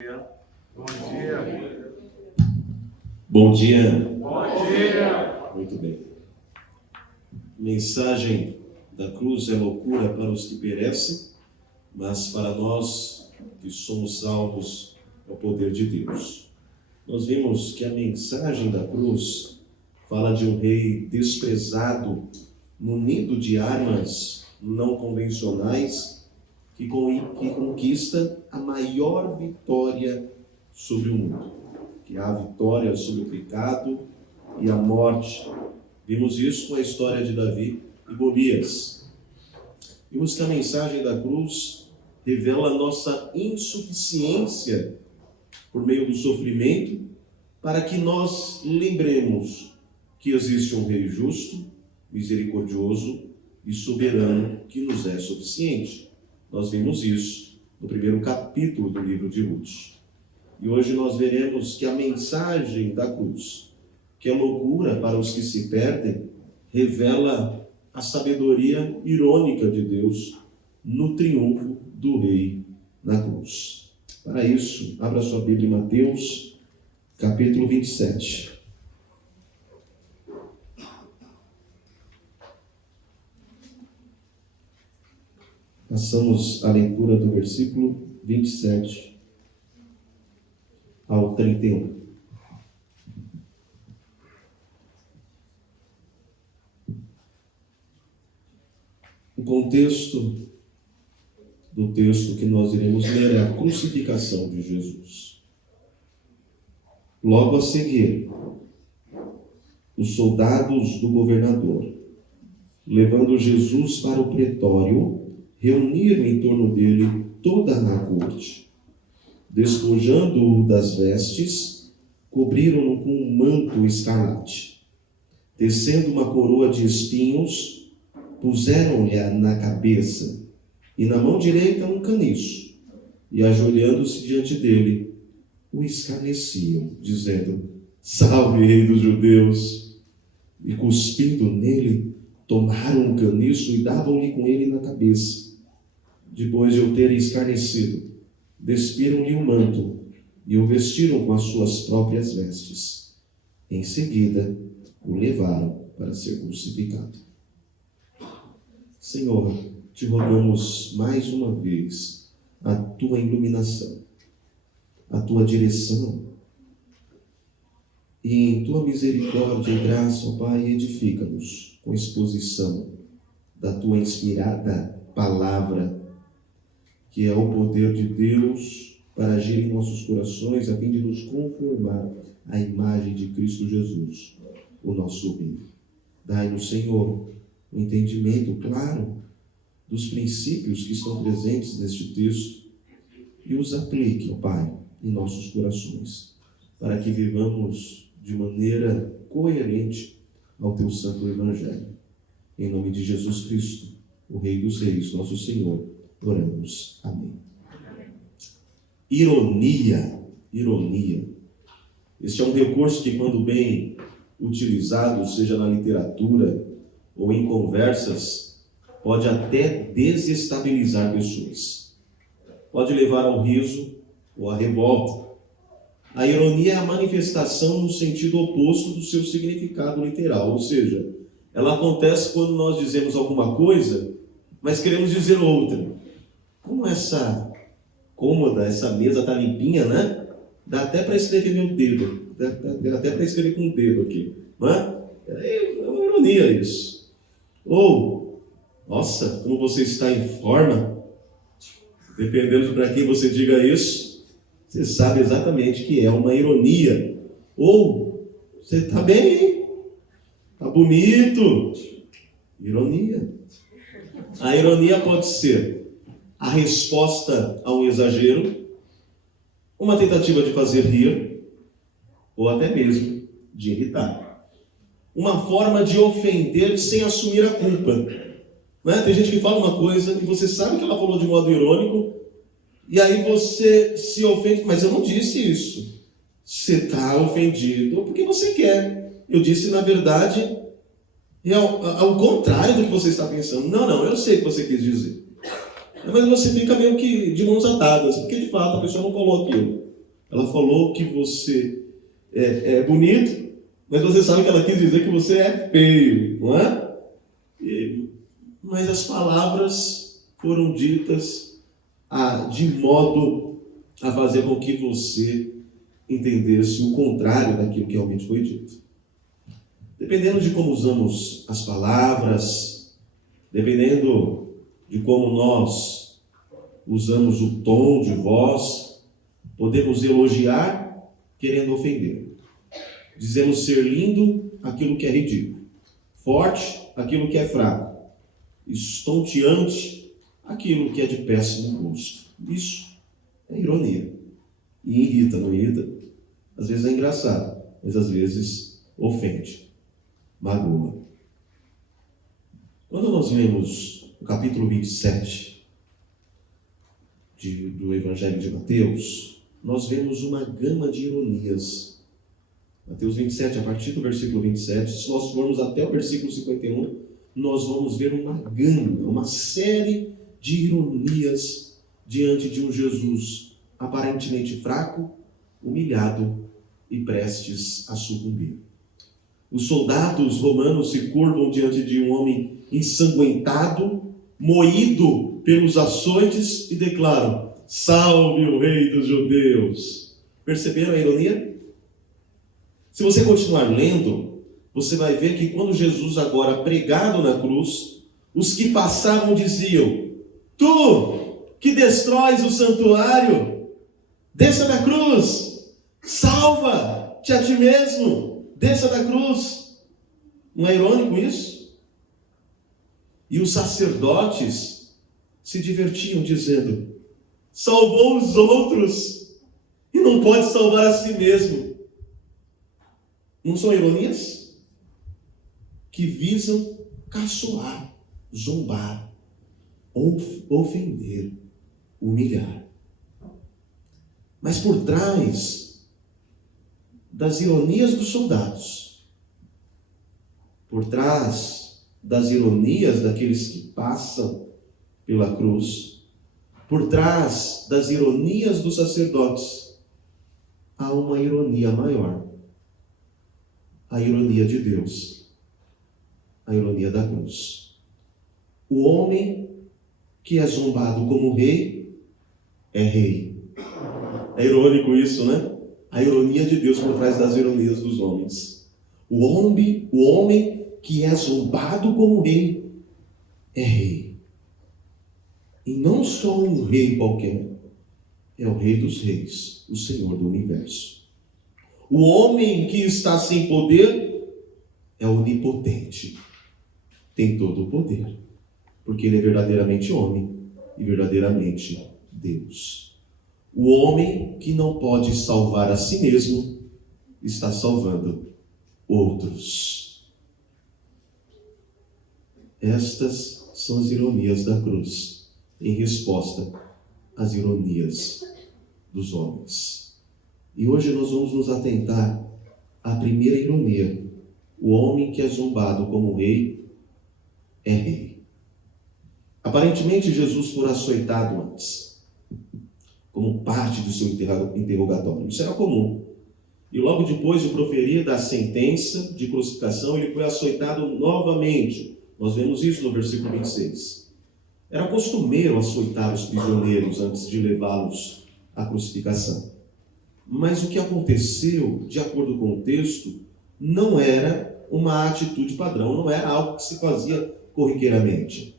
Bom dia. Bom dia. Bom dia. Muito bem. Mensagem da cruz é loucura para os que perecem, mas para nós que somos salvos é o poder de Deus. Nós vimos que a mensagem da cruz fala de um rei desprezado, munido de armas não convencionais, que conquista a maior vitória sobre o mundo, que é a vitória sobre o pecado e a morte. Vimos isso com a história de Davi e Golias. Vimos que a mensagem da cruz revela a nossa insuficiência por meio do sofrimento, para que nós lembremos que existe um rei justo, misericordioso e soberano que nos é suficiente. Nós vimos isso no primeiro capítulo do livro de Ruth. E hoje nós veremos que a mensagem da cruz, que é loucura para os que se perdem, revela a sabedoria irônica de Deus no triunfo do rei na cruz. Para isso, abra sua Bíblia em Mateus, capítulo 27. Passamos a leitura do versículo 27 ao 31. O contexto do texto que nós iremos ler é a crucificação de Jesus. Logo a seguir, os soldados do governador, levando Jesus para o pretório, reuniram em torno dele toda a corte. Despojando-o das vestes, cobriram-no com um manto escarlate. Tecendo uma coroa de espinhos, puseram-lhe na cabeça, e na mão direita um caniço, e ajoelhando-se diante dele, o escarneciam, dizendo: Salve, rei dos judeus! E cuspindo nele, tomaram um caniço e davam-lhe com ele na cabeça. Depois de o terem escarnecido, despiram-lhe o manto e o vestiram com as suas próprias vestes. Em seguida, o levaram para ser crucificado. Senhor, te rogamos mais uma vez a tua iluminação, a tua direção, e em tua misericórdia e graça, ó Pai, edifica-nos com exposição da tua inspirada palavra, que é o poder de Deus para agir em nossos corações, a fim de nos conformar à imagem de Cristo Jesus, o nosso Rei. Dai-nos, Senhor, um entendimento claro dos princípios que estão presentes neste texto e os aplique, ó Pai, em nossos corações, para que vivamos de maneira coerente ao teu santo evangelho. Em nome de Jesus Cristo, o Rei dos Reis, nosso Senhor, oramos. Amém. Ironia. Este é um recurso que, quando bem utilizado, seja na literatura ou em conversas, pode até desestabilizar pessoas. Pode levar ao riso ou à revolta. A ironia é a manifestação no sentido oposto do seu significado literal, ou seja, ela acontece quando nós dizemos alguma coisa, mas queremos dizer outra. Como essa cômoda, essa mesa está limpinha, né? Dá até para escrever meu dedo, dá até para escrever com o dedo aqui, não é? É uma ironia isso. Ou, nossa, como você está em forma. Dependendo de para quem você diga isso, você sabe exatamente que é uma ironia. Ou, você está bem, hein? Está bonito. Ironia. A ironia pode ser a resposta a um exagero, uma tentativa de fazer rir, ou até mesmo de irritar. Uma forma de ofender sem assumir a culpa. Não é? Tem gente que fala uma coisa e você sabe que ela falou de modo irônico, e aí você se ofende, mas eu não disse isso. Você está ofendido porque você quer. Eu disse, na verdade, ao contrário do que você está pensando. Não, eu sei o que você quis dizer. Mas você fica meio que de mãos atadas, porque de fato a pessoa não falou aquilo. Ela falou que você é bonito, mas você sabe que ela quis dizer que você é feio, não é? Mas as palavras foram ditas de modo a fazer com que você entendesse o contrário daquilo que realmente foi dito. Dependendo de como usamos as palavras, dependendo de como nós usamos o tom de voz, podemos elogiar querendo ofender. Dizemos ser lindo aquilo que é ridículo, forte aquilo que é fraco, estonteante aquilo que é de péssimo gosto. Isso é ironia. E irrita, não irrita? Às vezes é engraçado, mas às vezes ofende, magoa. Quando nós lemos o capítulo 27 do Evangelho de Mateus, nós vemos uma gama de ironias. Mateus 27, a partir do versículo 27, se nós formos até o versículo 51, nós vamos ver uma gama, uma série de ironias diante de um Jesus aparentemente fraco, humilhado e prestes a sucumbir. Os soldados romanos se curvam diante de um homem ensanguentado, moído pelos açoites e declaram: salve o rei dos judeus. Perceberam a ironia? Se você continuar lendo, você vai ver que quando Jesus agora pregado na cruz, os que passavam diziam: tu que destróis o santuário, desça da cruz, salva-te a ti mesmo, desça da cruz. Não é irônico isso? E os sacerdotes se divertiam dizendo: salvou os outros e não pode salvar a si mesmo. Não são ironias? Que visam caçoar, zombar, ofender, humilhar. Mas por trás das ironias dos soldados, por trás das ironias daqueles que passam pela cruz, por trás das ironias dos sacerdotes, há uma ironia maior. A ironia de Deus, a ironia da cruz. O homem que é zombado como rei, é rei. É irônico isso, né? A ironia de Deus por trás das ironias dos homens. O homem que é zombado como rei, é rei. E não só um rei qualquer, é o rei dos reis, o Senhor do universo. O homem que está sem poder é onipotente. Tem todo o poder. Porque ele é verdadeiramente homem e verdadeiramente Deus. O homem que não pode salvar a si mesmo está salvando outros. Estas são as ironias da cruz, em resposta às ironias dos homens. E hoje nós vamos nos atentar à primeira ironia. O homem que é zombado como rei, é rei. Aparentemente Jesus fora açoitado antes, como parte do seu interrogatório. Isso era comum. E logo depois de proferir da sentença de crucificação, ele foi açoitado novamente. Nós vemos isso no versículo 26. Era costumeiro açoitar os prisioneiros antes de levá-los à crucificação. Mas o que aconteceu, de acordo com o texto, não era uma atitude padrão, não era algo que se fazia corriqueiramente.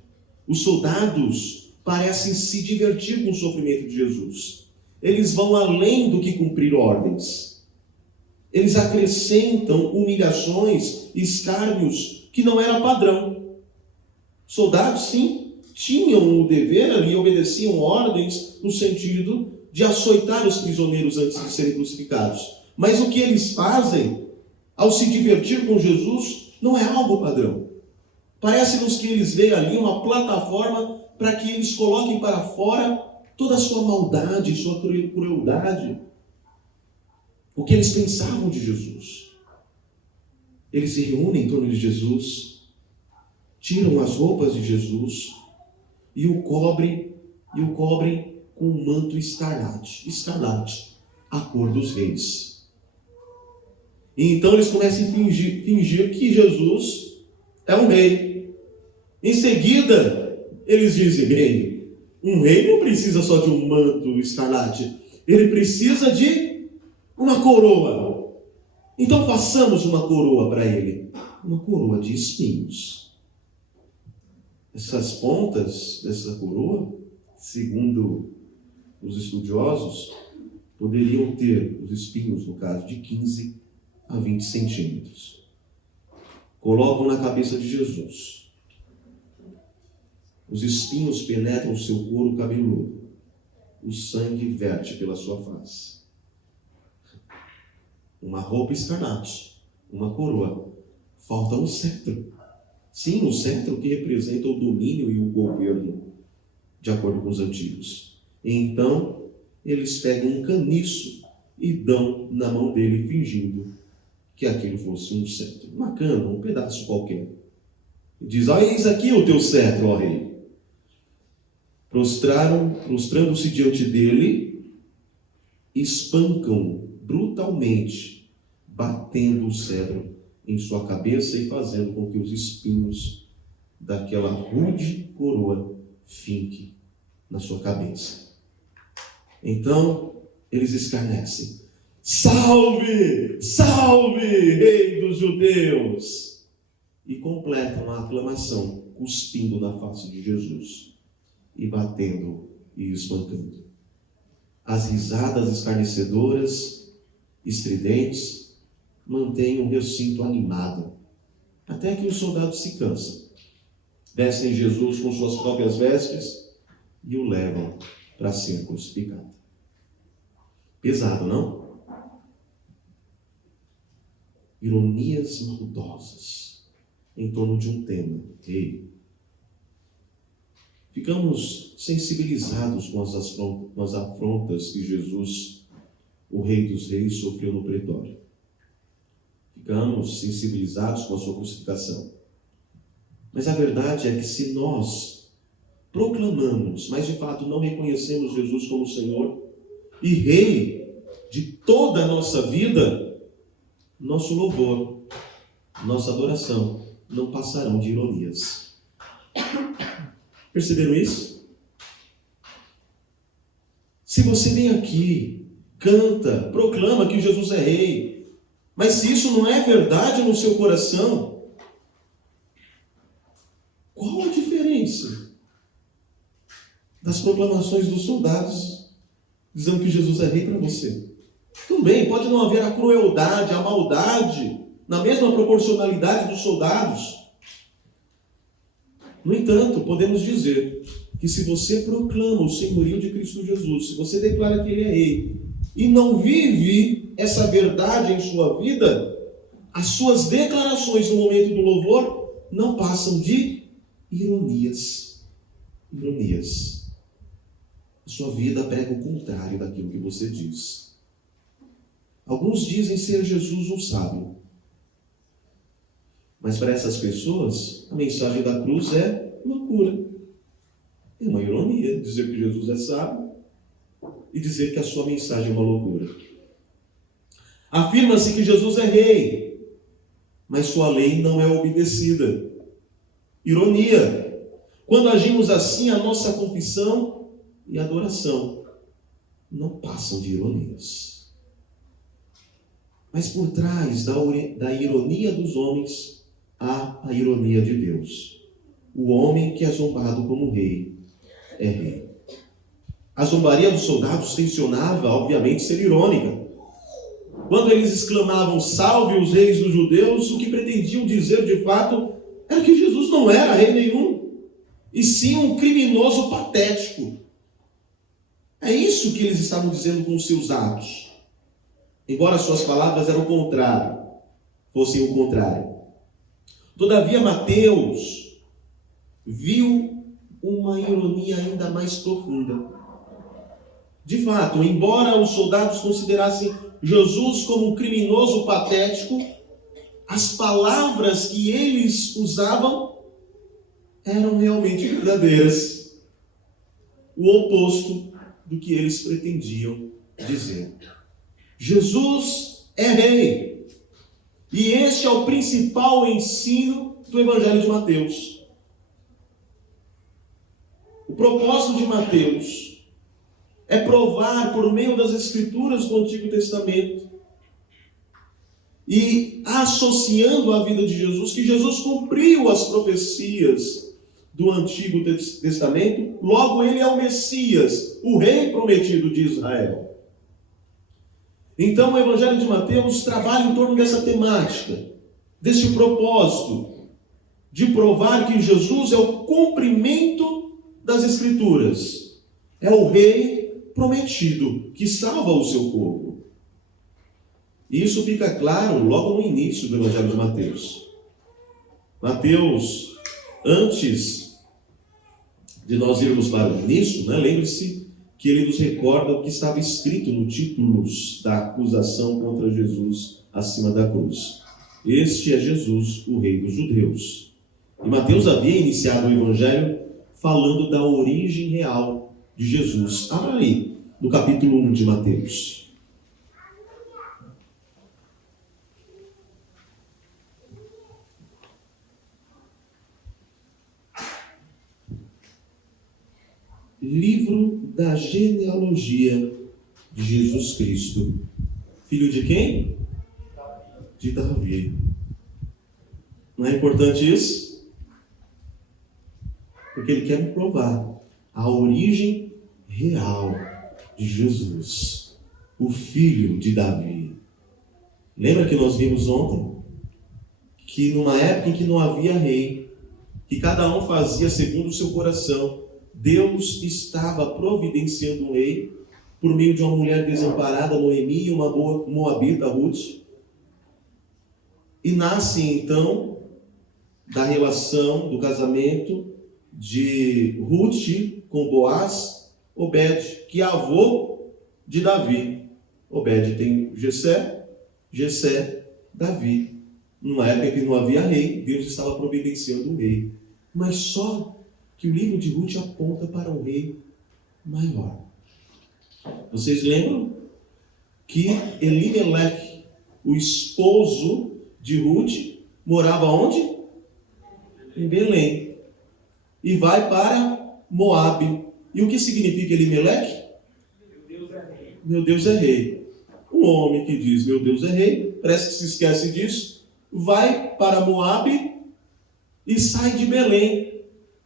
Os soldados parecem se divertir com o sofrimento de Jesus. Eles vão além do que cumprir ordens. Eles acrescentam humilhações, escárnios, que não era padrão. Soldados, sim, tinham o dever e obedeciam ordens no sentido de açoitar os prisioneiros antes de serem crucificados. Mas o que eles fazem, ao se divertir com Jesus, não é algo padrão. Parece-nos que eles veem ali uma plataforma para que eles coloquem para fora toda a sua maldade, sua crueldade. O que eles pensavam de Jesus. Eles se reúnem em torno de Jesus, tiram as roupas de Jesus e o cobrem com um manto escarlate. a cor dos reis. E então eles começam a fingir que Jesus é um rei. Em seguida, eles dizem: rei, um rei não precisa só de um manto escarlate, ele precisa de uma coroa. Então façamos uma coroa para ele, uma coroa de espinhos. Essas pontas dessa coroa, segundo os estudiosos, poderiam ter os espinhos, no caso, de 15 a 20 centímetros. Colocam na cabeça de Jesus. Os espinhos penetram o seu couro cabeludo. O sangue verte pela sua face. Uma roupa escarlate, uma coroa. Falta um cetro. Sim, o cetro que representa o domínio e o governo, de acordo com os antigos. Então, eles pegam um caniço e dão na mão dele, fingindo que aquilo fosse um cetro. Uma cana, um pedaço qualquer. E diz: eis aqui o teu cetro, ó rei. Prostrando-se diante dele, espancam brutalmente, batendo o cetro em sua cabeça e fazendo com que os espinhos daquela rude coroa finquem na sua cabeça. Então, eles escarnecem: salve, salve, rei dos judeus! E completam a aclamação, cuspindo na face de Jesus e batendo e espancando. As risadas escarnecedoras, estridentes, mantêm o recinto animado, até que os soldados se cansam. Vestem Jesus com suas próprias vestes e o levam para ser crucificado. Pesado, não? Ironias maldosas em torno de um tema: rei. Ficamos sensibilizados com as afrontas que Jesus, o Rei dos Reis, sofreu no pretório. Ficamos sensibilizados com a sua crucificação. Mas a verdade é que se nós proclamamos, mas de fato não reconhecemos Jesus como Senhor e Rei de toda a nossa vida, nosso louvor, nossa adoração não passarão de ironias. Perceberam isso? Se você vem aqui, canta, proclama que Jesus é rei, mas se isso não é verdade no seu coração, qual a diferença das proclamações dos soldados dizendo que Jesus é rei para você? Tudo bem, pode não haver a crueldade, a maldade, na mesma proporcionalidade dos soldados. No entanto, podemos dizer que se você proclama o senhorio de Cristo Jesus, se você declara que Ele é Rei, e não vive essa verdade em sua vida, as suas declarações no momento do louvor não passam de ironias. Ironias. A sua vida prega o contrário daquilo que você diz. Alguns dizem ser Jesus um sábio. Mas para essas pessoas, a mensagem da cruz é loucura. É uma ironia dizer que Jesus é sábio e dizer que a sua mensagem é uma loucura. Afirma-se que Jesus é rei, mas sua lei não é obedecida. Ironia. Quando agimos assim, a nossa confissão e adoração não passam de ironias. Mas por trás da ironia dos homens, há a ironia de Deus. O homem que é zombado como rei é rei. A zombaria dos soldados tensionava, obviamente, ser irônica. Quando eles exclamavam: salve os reis dos judeus, o que pretendiam dizer de fato era que Jesus não era rei nenhum, e sim um criminoso patético. É isso que eles estavam dizendo com os seus atos, embora suas palavras fossem o contrário. Todavia, Mateus viu uma ironia ainda mais profunda. De fato, embora os soldados considerassem Jesus como um criminoso patético, as palavras que eles usavam eram realmente verdadeiras. O oposto do que eles pretendiam dizer. Jesus é rei. E este é o principal ensino do Evangelho de Mateus. O propósito de Mateus é provar por meio das Escrituras do Antigo Testamento e associando a vida de Jesus, que Jesus cumpriu as profecias do Antigo Testamento, logo ele é o Messias, o rei prometido de Israel. Então o Evangelho de Mateus trabalha em torno dessa temática, desse propósito, de provar que Jesus é o cumprimento das Escrituras, é o rei prometido, que salva o seu povo. E isso fica claro logo no início do Evangelho de Mateus. Mateus, antes de nós irmos para o início, lembre-se que ele nos recorda o que estava escrito no título da acusação contra Jesus acima da cruz. Este é Jesus, o Rei dos Judeus. E Mateus havia iniciado o Evangelho falando da origem real de Jesus. Abra aí, no capítulo 1 de Mateus. Livro da genealogia de Jesus Cristo. Filho de quem? De Davi. Não é importante isso? Porque ele quer provar a origem real de Jesus, o filho de Davi. Lembra que nós vimos ontem? Que numa época em que não havia rei, que cada um fazia segundo o seu coração, Deus estava providenciando um rei por meio de uma mulher desamparada, Noemi, e uma moabita, Ruth. E nasce então da relação, do casamento de Ruth com Boaz, Obed, que é avô de Davi. Obed tem Jessé, Jessé, Davi. Numa época que não havia rei, Deus estava providenciando um rei. Mas só que o livro de Ruth aponta para um rei maior. Vocês lembram que Elimeleque, o esposo de Ruth, morava onde? Em Belém. E vai para Moabe. E o que significa Elimeleque? Meu Deus é rei. Meu Deus é rei. Um homem que diz meu Deus é rei, parece que se esquece disso, vai para Moabe e sai de Belém.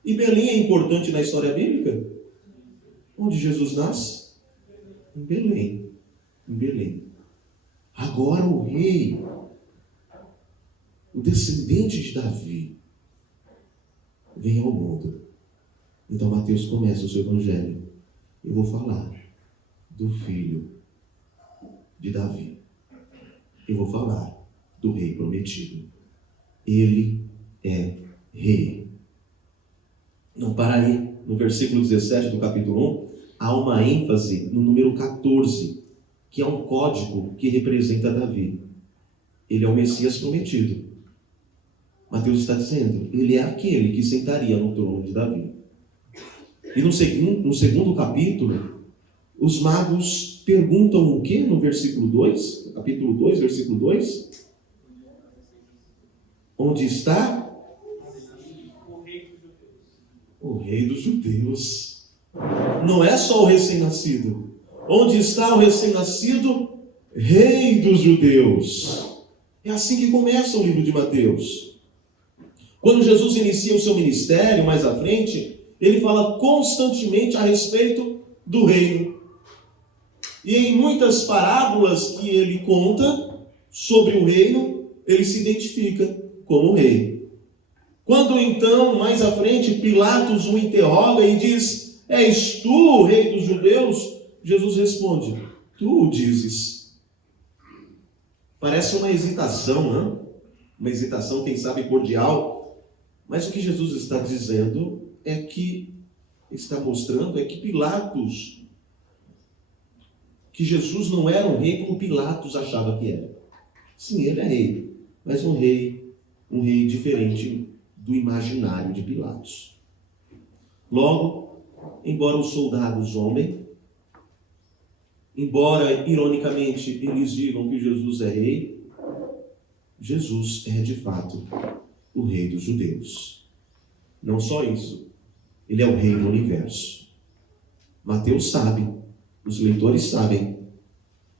E Belém é importante na história bíblica? Onde Jesus nasce? Em Belém. Em Belém. Agora o rei, o descendente de Davi, vem ao mundo. Então Mateus começa o seu evangelho. Eu vou falar do filho de Davi. Eu vou falar do rei prometido. Ele é rei. Não, para aí, no versículo 17 do capítulo 1, há uma ênfase no número 14, que é um código que representa Davi. Ele é o Messias prometido. Mateus está dizendo, ele é aquele que sentaria no trono de Davi. E no segundo capítulo, os magos perguntam o que no versículo 2? Capítulo 2, versículo 2? Onde está? O rei dos judeus. Não é só o recém-nascido. Onde está o recém-nascido? Rei dos judeus. É assim que começa o livro de Mateus. Quando Jesus inicia o seu ministério, mais à frente, ele fala constantemente a respeito do reino. E em muitas parábolas que ele conta sobre o reino, ele se identifica como rei. Quando então, mais à frente, Pilatos o interroga e diz, és tu o rei dos judeus? Jesus responde, tu o dizes. Parece uma hesitação, né? Uma hesitação, quem sabe, cordial. Mas o que Jesus está dizendo está mostrando é que Pilatos, que Jesus não era um rei como Pilatos achava que era. Sim, ele é rei, mas um rei diferente do imaginário de Pilatos. Logo, embora os soldados zombem, embora ironicamente eles digam que Jesus é rei, Jesus é de fato o rei dos judeus. Não só isso, ele é o rei do universo. Mateus sabe, os leitores sabem,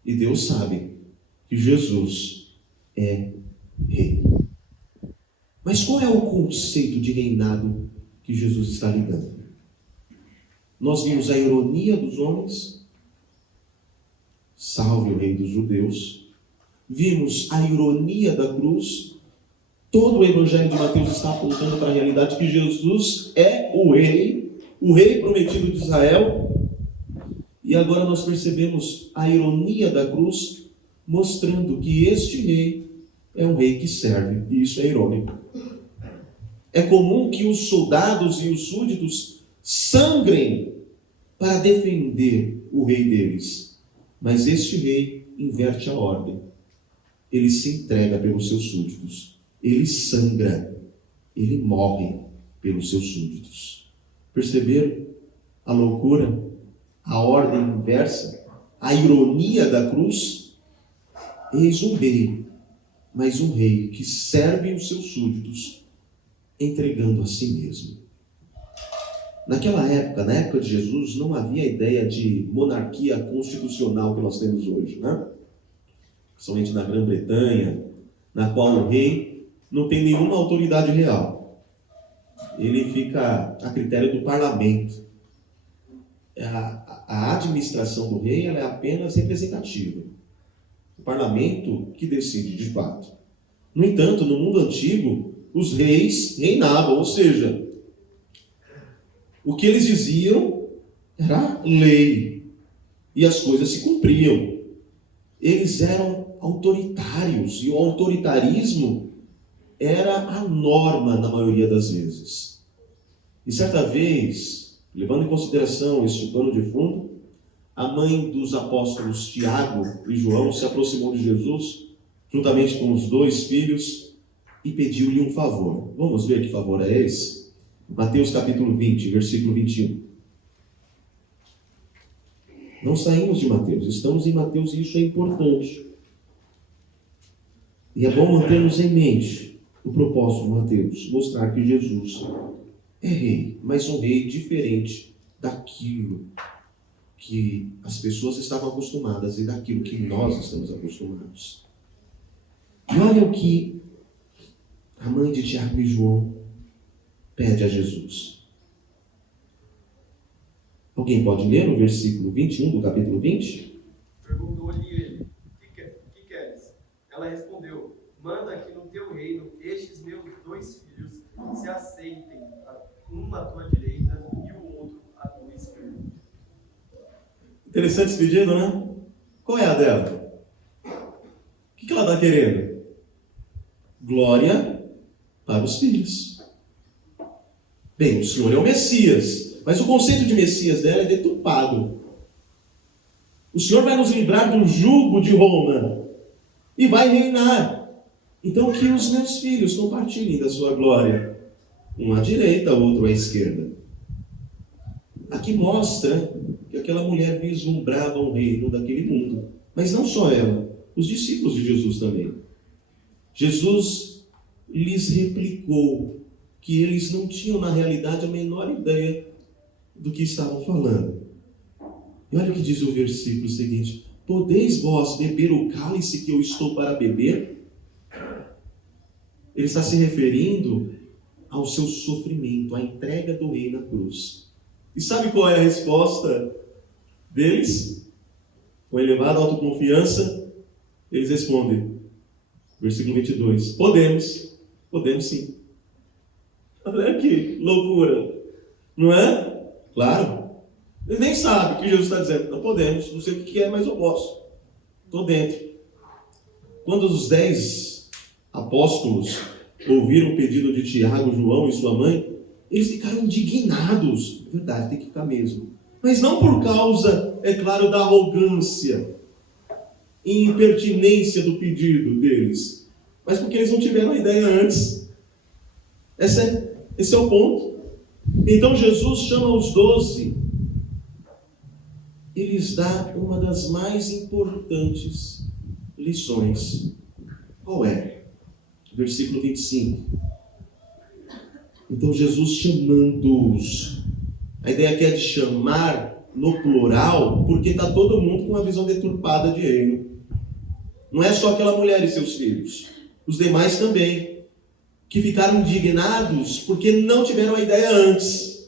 e Deus sabe que Jesus é rei. Mas qual é o conceito de reinado que Jesus está lidando? Nós vimos a ironia dos homens, salve o rei dos judeus. Vimos a ironia da cruz. Todo o evangelho de Mateus está apontando para a realidade que Jesus é o rei prometido de Israel. E agora nós percebemos a ironia da cruz, mostrando que este rei é um rei que serve, e isso é irônico. É comum que os soldados e os súditos sangrem para defender o rei deles, mas este rei inverte a ordem. Ele se entrega pelos seus súditos, ele sangra, ele morre pelos seus súditos. Perceberam a loucura, a ordem inversa, a ironia da cruz? Eis um rei, mas um rei que serve os seus súditos, entregando a si mesmo. Naquela época, na época de Jesus, não havia a ideia de monarquia constitucional que nós temos hoje, né? Principalmente na Grã-Bretanha, na qual o rei não tem nenhuma autoridade real. Ele fica a critério do parlamento. A administração do rei ela é apenas representativa. O parlamento que decide de fato. No entanto, no mundo antigo, os reis reinavam, ou seja, o que eles diziam era lei, e as coisas se cumpriam. Eles eram autoritários, e o autoritarismo era a norma na maioria das vezes. E certa vez, levando em consideração este pano de fundo, a mãe dos apóstolos Tiago e João se aproximou de Jesus, juntamente com os dois filhos, e pediu-lhe um favor. Vamos ver que favor é esse? Mateus capítulo 20, versículo 21. Não saímos de Mateus, estamos em Mateus e isso é importante. E é bom mantermos em mente o propósito de Mateus, mostrar que Jesus é rei, mas um rei diferente daquilo que as pessoas estavam acostumadas e daquilo que nós estamos acostumados. E olha o que a mãe de Tiago e João pede a Jesus. Alguém pode ler o versículo 21 do capítulo 20? Perguntou-lhe ele: que queres? Ela respondeu: manda que no teu reino estes meus dois filhos se assentem, um à tua direita e o outro à tua esquerda. Interessante esse pedido, né? Qual é a dela? O que ela está querendo? Glória para os filhos. Bem, o Senhor é o Messias, mas o conceito de Messias dela é deturpado. O Senhor vai nos livrar do jugo de Roma e vai reinar. Então que os meus filhos compartilhem da sua glória, um à direita, outro à esquerda. Aqui mostra que aquela mulher vislumbrava o reino daquele mundo, mas não só ela, os discípulos de Jesus também. Jesus lhes replicou que eles não tinham na realidade a menor ideia do que estavam falando. E olha o que diz o versículo seguinte: podeis vós beber o cálice que eu estou para beber? Ele está se referindo ao seu sofrimento, à entrega do rei na cruz. E sabe qual é a resposta deles? Com elevada autoconfiança, eles respondem, versículo 22, podemos sim. Olha que loucura, não é? Claro, eles nem sabem o que Jesus está dizendo. Não podemos, não sei o que é, mas eu posso. Estou dentro. Quando os 10 apóstolos ouviram o pedido de Tiago, João e sua mãe, eles ficaram indignados. Verdade, tem que ficar mesmo. Mas não por causa, é claro, da arrogância e impertinência do pedido deles, mas porque eles não tiveram a ideia antes. Esse é o ponto. Então Jesus chama os 12 ele lhes dá uma das mais importantes lições. Qual é? Versículo 25. Então Jesus chamando-os. A ideia aqui é de chamar no plural, porque está todo mundo com uma visão deturpada de reino. Não é só aquela mulher e seus filhos. Os demais também, que ficaram indignados porque não tiveram a ideia antes.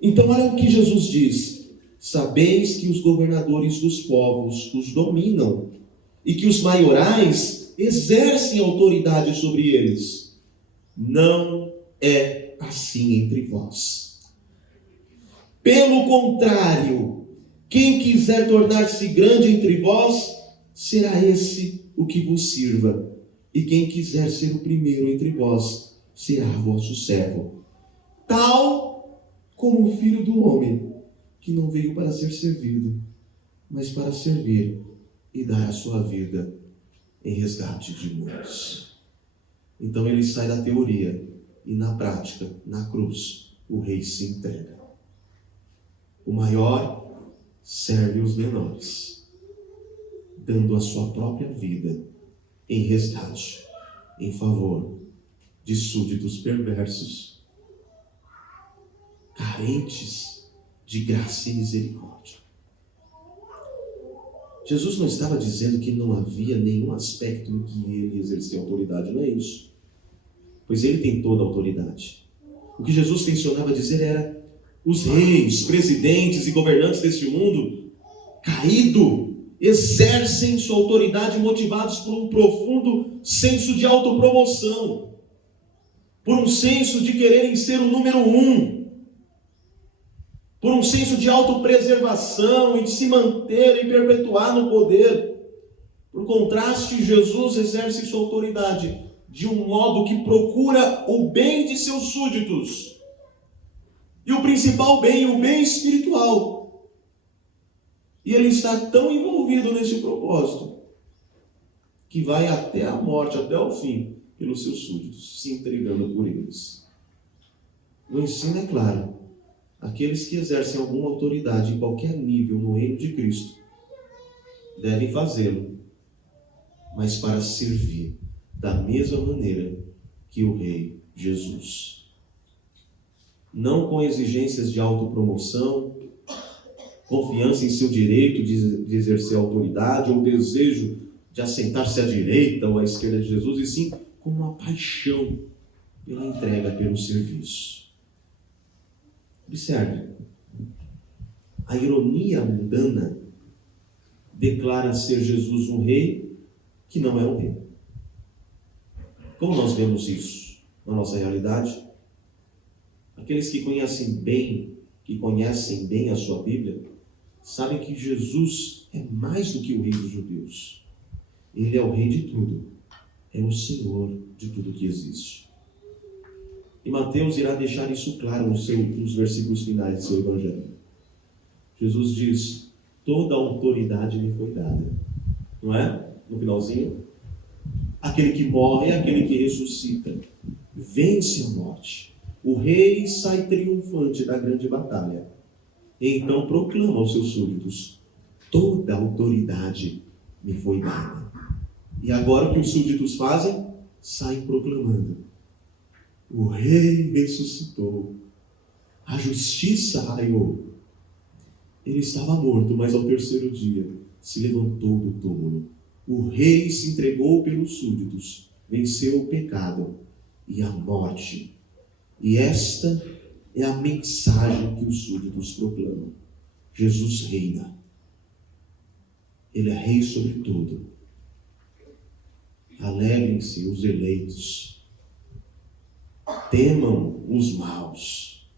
Então olha o que Jesus diz. Sabeis que os governadores dos povos os dominam e que os maiorais exercem autoridade sobre eles. Não é assim entre vós. Pelo contrário, quem quiser tornar-se grande entre vós, será esse o que vos sirva. E quem quiser ser o primeiro entre vós, será vosso servo. Tal como o Filho do Homem, que não veio para ser servido, mas para servir e dar a sua vida em resgate de muitos. Então ele sai da teoria e na prática, na cruz, o rei se entrega. O maior serve os menores, dando a sua própria vida em resgate, em favor de súditos perversos, carentes de graça e misericórdia. Jesus não estava dizendo que não havia nenhum aspecto em que ele exercia autoridade, não é isso. Pois ele tem toda a autoridade. O que Jesus tensionava dizer era: os reis, presidentes e governantes deste mundo caído exercem sua autoridade motivados por um profundo senso de autopromoção, por um senso de quererem ser o número um, por um senso de autopreservação e de se manter e perpetuar no poder. Por contraste, Jesus exerce sua autoridade de um modo que procura o bem de seus súditos. E o principal bem, o bem espiritual. E ele está tão envolvido nesse propósito que vai até a morte, até o fim, pelos seus súditos, se entregando por eles. O ensino é claro. Aqueles que exercem alguma autoridade em qualquer nível no reino de Cristo devem fazê-lo, mas para servir da mesma maneira que o Rei Jesus. Não com exigências de autopromoção, confiança em seu direito de exercer autoridade ou desejo de assentar-se à direita ou à esquerda de Jesus, e sim com uma paixão pela entrega, pelo serviço. Observe, a ironia mundana declara ser Jesus um rei que não é um rei. Como nós vemos isso na nossa realidade? Aqueles que conhecem bem a sua Bíblia, sabem que Jesus é mais do que o rei dos judeus. Ele é o rei de tudo, é o Senhor de tudo que existe. E Mateus irá deixar isso claro nos versículos finais do seu evangelho. Jesus diz: toda a autoridade me foi dada. Não é? No finalzinho. Aquele que morre é aquele que ressuscita. Vence a morte. O rei sai triunfante da grande batalha. E então proclama aos seus súditos: toda a autoridade me foi dada. E agora o que os súditos fazem? Saem proclamando: o rei ressuscitou. A justiça raiou. Ele estava morto, mas ao terceiro dia se levantou do túmulo. O rei se entregou pelos súditos, venceu o pecado e a morte. E esta é a mensagem que os súditos proclamam: Jesus reina. Ele é rei sobre tudo. Alegrem-se os eleitos. Temam os maus.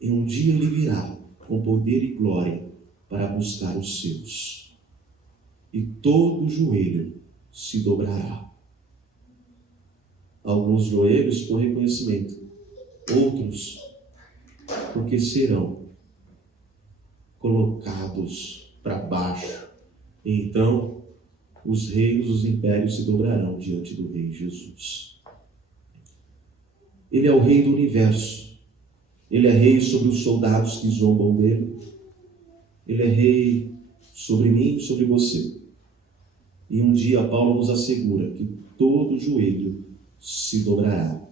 E um dia ele virá com poder e glória para buscar os seus. E todo joelho se dobrará. Alguns joelhos por reconhecimento, outros porque serão colocados para baixo. E então os reinos, os impérios se dobrarão diante do Rei Jesus. Ele é o Rei do universo. Ele é rei sobre os soldados que zombam dele. Ele é rei sobre mim e sobre você. E um dia Paulo nos assegura que todo joelho se dobrará,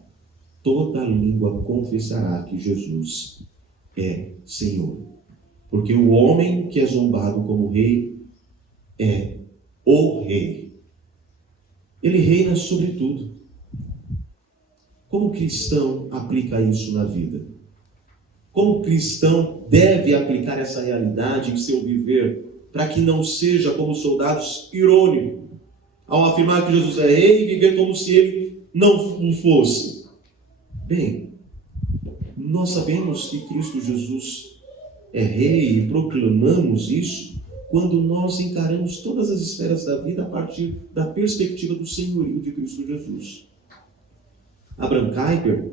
toda língua confessará que Jesus é Senhor. Porque o homem que é zombado como rei é o rei. Ele reina sobre tudo. Como cristão aplica isso na vida? Como cristão deve aplicar essa realidade em seu viver, para que não seja como soldados irônico, ao afirmar que Jesus é rei e viver como se ele não o fosse? Bem, nós sabemos que Cristo Jesus é rei e proclamamos isso quando nós encaramos todas as esferas da vida a partir da perspectiva do senhorio de Cristo Jesus. Abraham Kuyper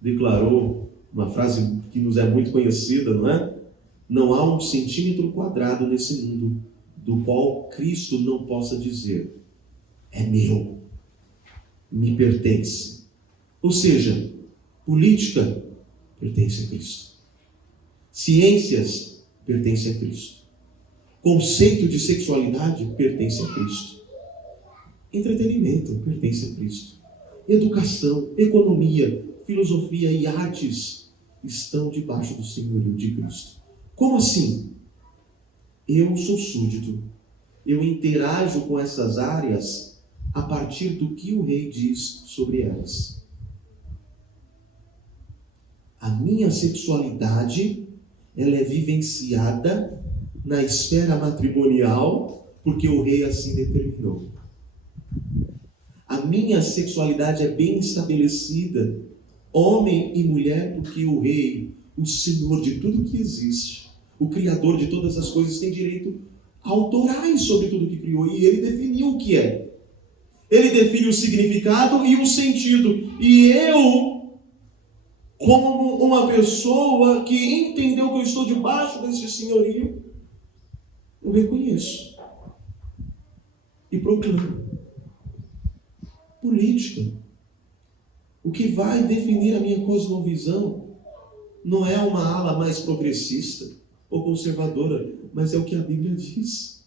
declarou uma frase que nos é muito conhecida, não é? Não há um centímetro quadrado nesse mundo do qual Cristo não possa dizer: é meu, me pertence. Ou seja, política pertence a Cristo. Ciências pertence a Cristo. Conceito de sexualidade pertence a Cristo. Entretenimento pertence a Cristo. Educação, economia, filosofia e artes estão debaixo do senhorio de Cristo. Como assim? Eu sou súdito. Eu interajo com essas áreas a partir do que o rei diz sobre elas. A minha sexualidade, ela é vivenciada na esfera matrimonial, porque o rei assim determinou. A minha sexualidade é bem estabelecida, homem e mulher, porque o rei, o Senhor de tudo que existe, o Criador de todas as coisas, tem direito autorais sobre tudo que criou, e ele definiu o que é. Ele define o significado e o sentido. E eu, como uma pessoa que entendeu que eu estou debaixo desse senhorio, eu reconheço e proclamo. Política. O que vai definir a minha cosmovisão não é uma ala mais progressista ou conservadora, mas é o que a Bíblia diz.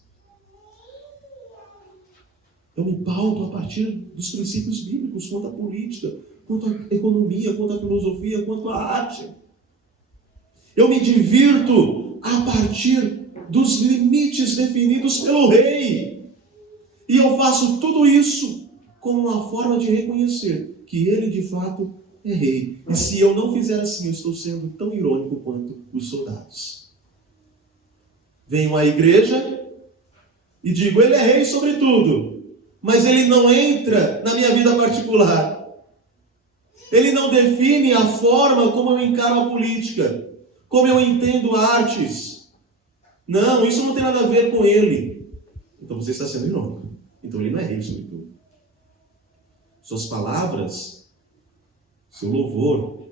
Eu me pauto a partir dos princípios bíblicos quanto à política, quanto à economia, quanto à filosofia, quanto à arte. Eu me divirto a partir dos limites definidos pelo rei. E eu faço tudo isso como uma forma de reconhecer que ele de fato é rei. E se eu não fizer assim, eu estou sendo tão irônico quanto os soldados. Venho à igreja e digo: ele é rei sobre tudo. Mas ele não entra na minha vida particular. Ele não define a forma como eu encaro a política, como eu entendo artes. Não, isso não tem nada a ver com ele. Então você está sendo irônico. Então ele não é rei sobre tudo. Suas palavras, seu louvor,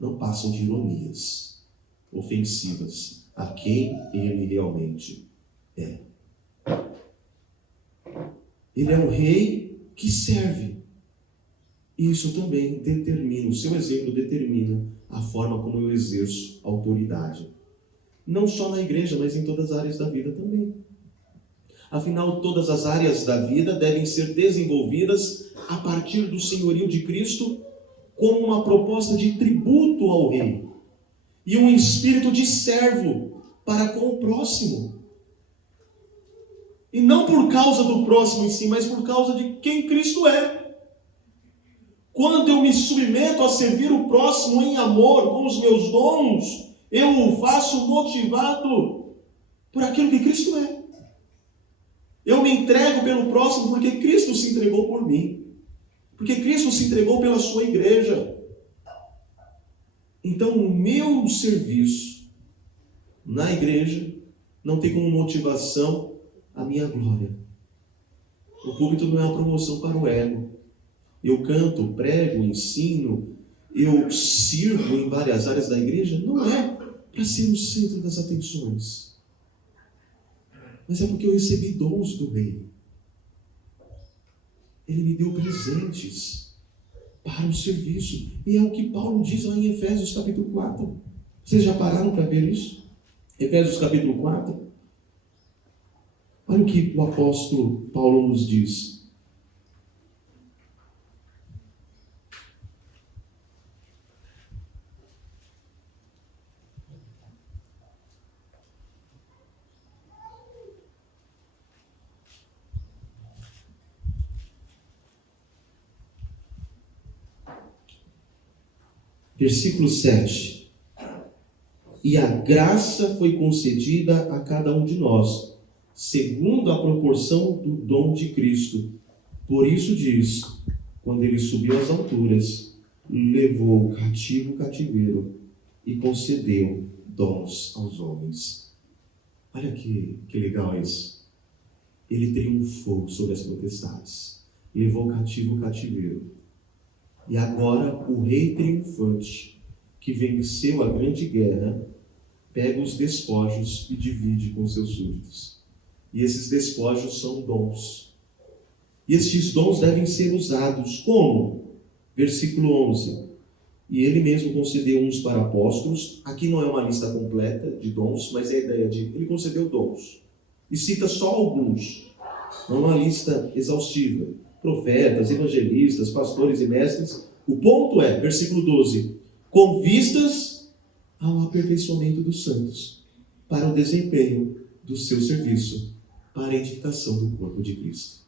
não passam de ironias ofensivas a quem ele realmente é. Ele é um rei que serve. E isso também determina, o seu exemplo determina a forma como eu exerço a autoridade. Não só na igreja, mas em todas as áreas da vida também. Afinal, todas as áreas da vida devem ser desenvolvidas a partir do senhorio de Cristo como uma proposta de tributo ao rei e um espírito de servo para com o próximo. E não por causa do próximo em si, mas por causa de quem Cristo é. Quando eu me submeto a servir o próximo em amor, com os meus dons, eu o faço motivado por aquilo que Cristo é. Eu me entrego pelo próximo porque Cristo se entregou por mim. Porque Cristo se entregou pela sua igreja. Então, o meu serviço na igreja não tem como motivação a minha glória. O púlpito não é uma promoção para o ego. Eu canto, prego, ensino, eu sirvo em várias áreas da igreja, não é para ser o centro das atenções, mas é porque eu recebi dons do rei. Ele me deu presentes para o serviço, e é o que Paulo diz lá em Efésios capítulo 4. Vocês já pararam para ver isso? Efésios capítulo 4. Olha o que o apóstolo Paulo nos diz. Versículo 7. E a graça foi concedida a cada um de nós, segundo a proporção do dom de Cristo. Por isso diz, quando ele subiu às alturas, levou cativo o cativeiro e concedeu dons aos homens. Olha que legal isso. Ele triunfou sobre as potestades, levou cativo o cativeiro. E agora o rei triunfante, que venceu a grande guerra, pega os despojos e divide com seus súditos. E esses despojos são dons. E estes dons devem ser usados como? Versículo 11. E ele mesmo concedeu uns para apóstolos. Aqui não é uma lista completa de dons, mas é a ideia de ele concedeu dons. E cita só alguns. Não é uma lista exaustiva. Profetas, evangelistas, pastores e mestres. O ponto é, versículo 12, com vistas ao aperfeiçoamento dos santos, para o desempenho do seu serviço, para a edificação do corpo de Cristo.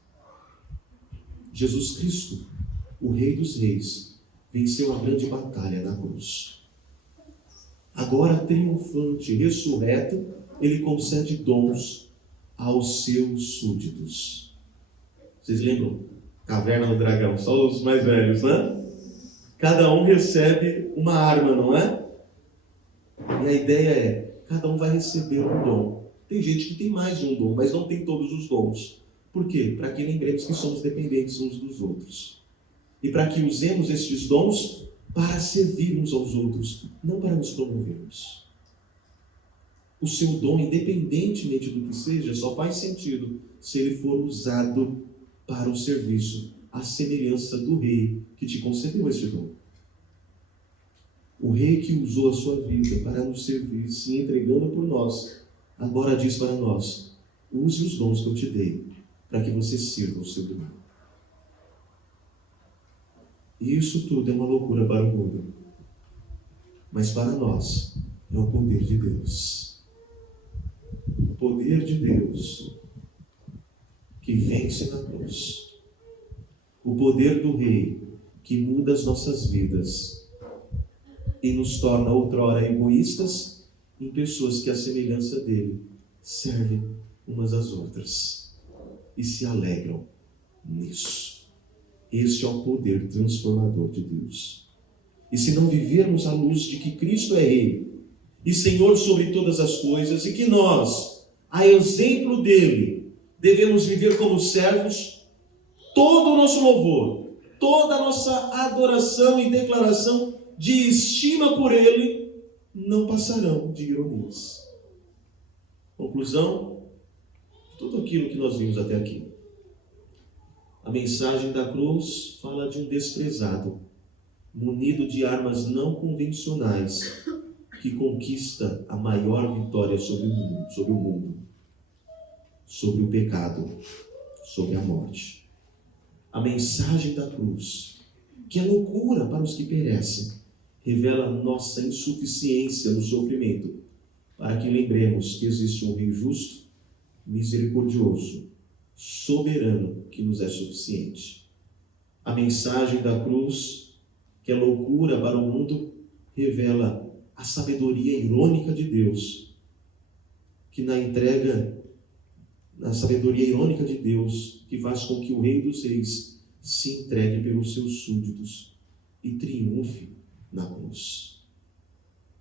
Jesus Cristo, o Rei dos Reis, venceu a grande batalha na cruz. Agora, triunfante, ressurreto, ele concede dons aos seus súditos. Vocês lembram? Caverna do Dragão, só os mais velhos, né? Cada um recebe uma arma, não é? E a ideia é, cada um vai receber um dom. Tem gente que tem mais de um dom, mas não tem todos os dons. Por quê? Para que lembremos que somos dependentes uns dos outros. E para que usemos estes dons para servir uns aos outros, não para nos promovermos. O seu dom, independentemente do que seja, só faz sentido se ele for usado para o serviço, à semelhança do rei que te concedeu este dom. O rei que usou a sua vida para nos servir, se entregando por nós, agora diz para nós, use os dons que eu te dei, para que você sirva o seu dom. E isso tudo é uma loucura para o mundo. Mas para nós, é o poder de Deus. O poder de Deus que vence na cruz. O poder do Rei que muda as nossas vidas e nos torna outrora egoístas em pessoas que, à semelhança dele, servem umas às outras e se alegram nisso. Este é o poder transformador de Deus. E se não vivermos à luz de que Cristo é Rei e Senhor sobre todas as coisas, e que nós, a exemplo dele, devemos viver como servos, todo o nosso louvor, toda a nossa adoração e declaração de estima por ele, não passarão de ironias. Conclusão, tudo aquilo que nós vimos até aqui. A mensagem da cruz fala de um desprezado, munido de armas não convencionais, que conquista a maior vitória sobre o mundo, sobre o pecado, sobre a morte. A mensagem da cruz, que é loucura para os que perecem, revela nossa insuficiência no sofrimento, para que lembremos que existe um Rei justo, misericordioso, soberano, que nos é suficiente. A mensagem da cruz, que é loucura para o mundo, revela a sabedoria irônica de Deus, que na sabedoria irônica de Deus, que faz com que o Rei dos Reis se entregue pelos seus súditos e triunfe na cruz.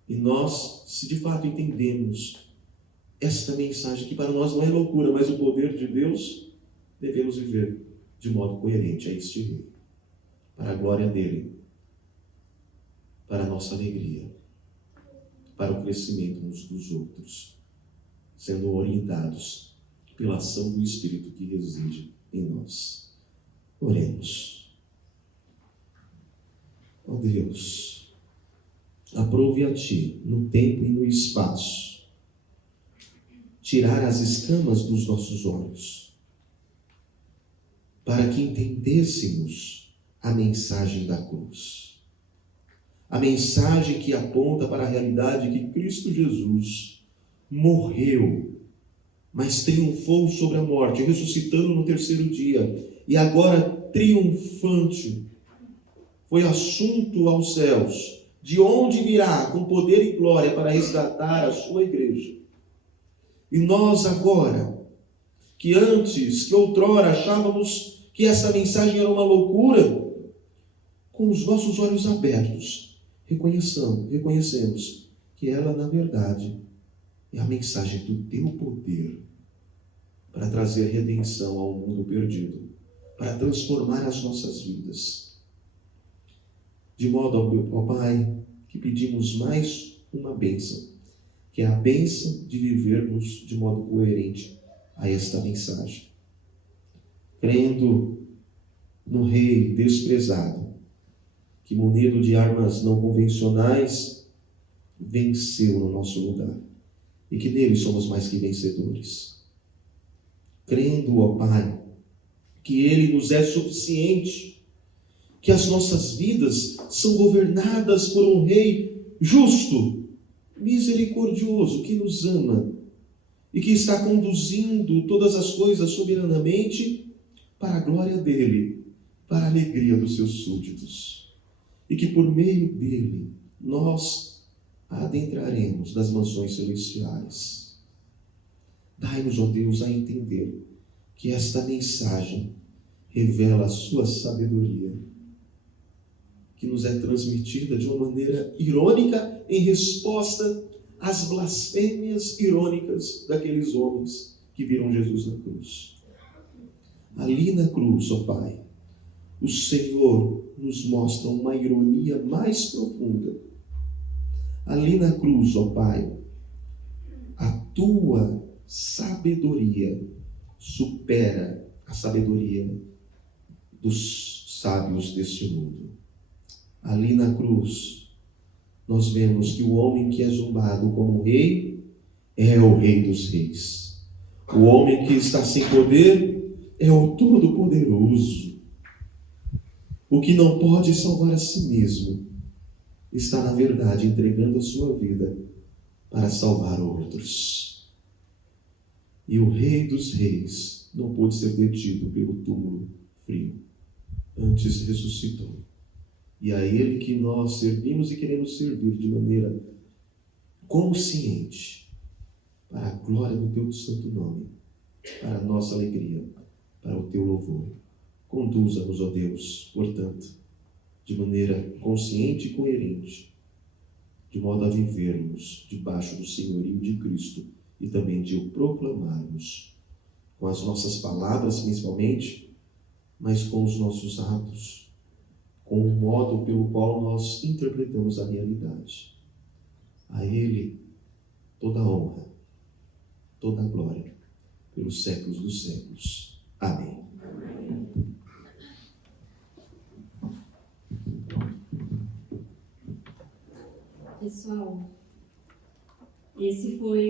E nós, se de fato entendemos esta mensagem, que para nós não é loucura, mas o poder de Deus, devemos viver de modo coerente a este Rei, para a glória dele, para a nossa alegria, para o crescimento uns dos outros, sendo orientados pela ação do Espírito que reside em nós. Oremos. Ó Deus, aprove a Ti, no tempo e no espaço, tirar as escamas dos nossos olhos, para que entendêssemos a mensagem da cruz. A mensagem que aponta para a realidade que Cristo Jesus morreu, mas triunfou sobre a morte, ressuscitando no terceiro dia, e agora triunfante, foi assunto aos céus, de onde virá com poder e glória para resgatar a sua igreja. E nós agora, que outrora achávamos que essa mensagem era uma loucura, com os nossos olhos abertos, reconhecemos que ela, na verdade, é a mensagem do teu poder para trazer redenção ao mundo perdido, para transformar as nossas vidas. De modo, ó Pai, que pedimos mais uma bênção, que é a bênção de vivermos de modo coerente a esta mensagem. Crendo no Rei desprezado, que munido de armas não convencionais, venceu no nosso lugar, e que nele somos mais que vencedores. Crendo, ó Pai, que ele nos é suficiente, que as nossas vidas são governadas por um Rei justo, misericordioso, que nos ama e que está conduzindo todas as coisas soberanamente para a glória dele, para a alegria dos seus súditos. E que por meio dele nós adentraremos nas mansões celestiais. Dai-nos, ó Deus, a entender que esta mensagem revela a sua sabedoria, que nos é transmitida de uma maneira irônica em resposta às blasfêmias irônicas daqueles homens que viram Jesus na cruz. Ali na cruz, ó Pai, o Senhor nos mostra uma ironia mais profunda. Ali na cruz, ó Pai, a tua sabedoria supera a sabedoria dos sábios deste mundo. Ali na cruz, nós vemos que o homem que é zombado como rei é o Rei dos Reis. O homem que está sem poder é o Todo-Poderoso. O que não pode salvar a si mesmo está, na verdade, entregando a sua vida para salvar outros. E o Rei dos Reis não pôde ser detido pelo túmulo frio. Antes ressuscitou. E a Ele que nós servimos e queremos servir de maneira consciente, para a glória do Teu santo nome, para a nossa alegria, para o Teu louvor. Conduza-nos, ó Deus, portanto, de maneira consciente e coerente, de modo a vivermos debaixo do senhorio de Cristo e também de o proclamarmos com as nossas palavras principalmente, mas com os nossos atos, com o modo pelo qual nós interpretamos a realidade. A Ele toda a honra, toda a glória, pelos séculos dos séculos. Amém. Pessoal, esse foi